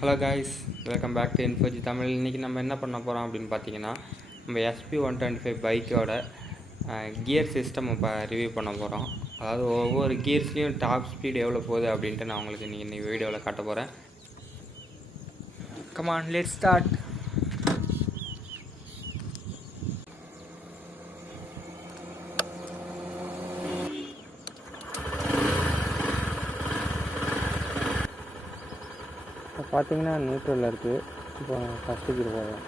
Hello guys, welcome back to இன்ஃபோஜி தமிழ். இன்றைக்கி நம்ம என்ன பண்ண போகிறோம் அப்படின்னு பார்த்தீங்கன்னா, நம்ம sp125 பைக்கோட கியர் சிஸ்டம் இப்போ ரிவ்யூ பண்ண போகிறோம். அதாவது ஒவ்வொரு கியர்ஸ்லேயும் டாப் ஸ்பீடு எவ்வளோ போகுது அப்படின்ட்டு நான் உங்களுக்கு இன்றைக்கி வீடியோவில் காட்ட போகிறேன். Come on, let's start. இப்போ பார்த்தீங்கன்னா நியூட்ரலில் இருக்குது. இப்போ ஃபஸ்ட்டு கீர் போகலாம்.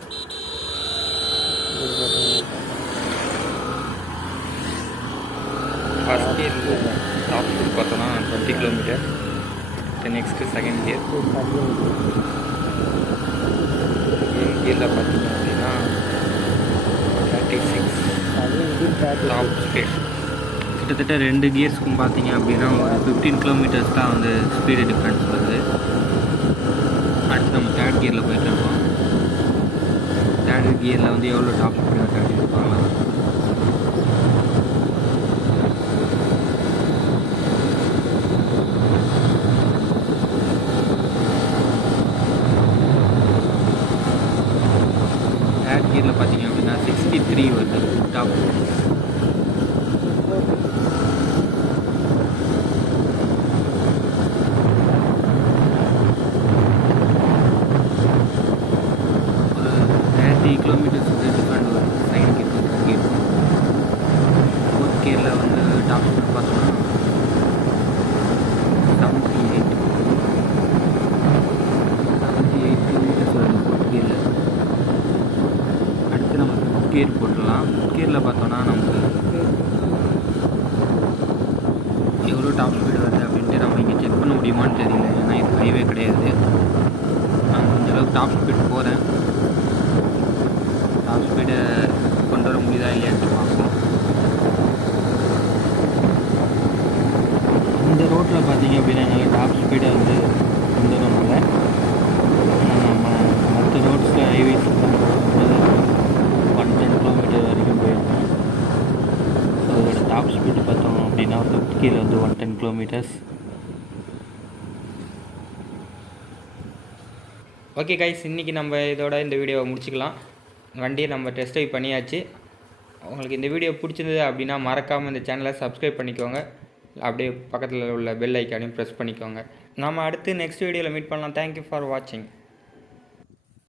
ஃபஸ்ட் கியரில் டாப் ஸ்பீட் பார்த்தோன்னா 20 கிலோமீட்டர். Next second gear. கியரில் பார்த்தீங்க அப்படின்னா 36 டாப் ஸ்பீட். கிட்டத்தட்ட 2 கியர்ஸ்க்கும் பார்த்தீங்க அப்படின்னா ஒரு 15 கிலோமீட்டர்ஸ் தான் வந்து ஸ்பீடு டிஃப்ரென்ஸ் வருது. அடுத்து நம்ம தேர்ட் கியரில் போயிட்டுருக்கோம். தேர்ட் கியரில் வந்து எவ்வளோ டாப் ஸ்பீடு வருது அப்படின்னு பார்க்கலாம். தேர்ட் கியரில் பார்த்தீங்க அப்படின்னா 63 வருது டாப் ஸ்பீடு. கிலோமீட்டர்ஸ் வந்து டிஃப்ரெண்ட் வரும். Second gear third gear. Fourth கியரில் வந்து டாப் ஸ்பீட் பார்த்தோம்னா 78 கிலோமீட்டர்ஸ் வருது ஃபோர்த் கியரில். அடுத்து நம்ம ஃபிஃப்த் கியர் போட்டுடலாம். ஃபிஃப்த் கியரில் பார்த்தோன்னா நமக்கு எவ்வளோ டாப் ஸ்பீடு வருது அப்படின்ட்டு நம்ம இங்கே செக் பண்ண முடியுமான்னு தெரியல. ஏன்னா இது ஹைவே கிடையாது. நான் கொஞ்சம் அளவுக்கு டாப் ஸ்பீட் போகிறேன். டாப் ஸ்பீடை கொண்டு வர முடியுதா இல்லையான்னு பார்ப்போம். இந்த ரோட்டில் பார்த்தீங்க அப்படின்னா என்னால் டாப் ஸ்பீடை வந்து கொண்டு வர முடியல. நம்ம மற்ற ரோட்ஸில் ஹைவேஸ் 110 கிலோமீட்டர் வரைக்கும் போயிருக்கோம். ஸோ இதோட டாப் ஸ்பீடு பார்த்தோம் அப்படின்னா ஃபிஃப்த் கியரில் வந்து 110 கிலோமீட்டர்ஸ். ஓகே கைஸ், இன்றைக்கி நம்ம இதோட இந்த வீடியோவை முடிச்சுக்கலாம். வண்டியை நம்ம டெஸ்ட் ட்ரைவ் பண்ணியாச்சு. உங்களுக்கு இந்த வீடியோ பிடிச்சிருந்தது அப்படின்னா மறக்காமல் இந்த சேனலை சப்ஸ்கிரைப் பண்ணிக்கோங்க. அப்படியே பக்கத்தில் உள்ள பெல் ஐக்கானையும் ப்ரெஸ் பண்ணிக்கோங்க. நம்ம அடுத்து நெக்ஸ்ட் வீடியோவில் மீட் பண்ணலாம். தேங்க்யூ ஃபார் வாட்சிங்.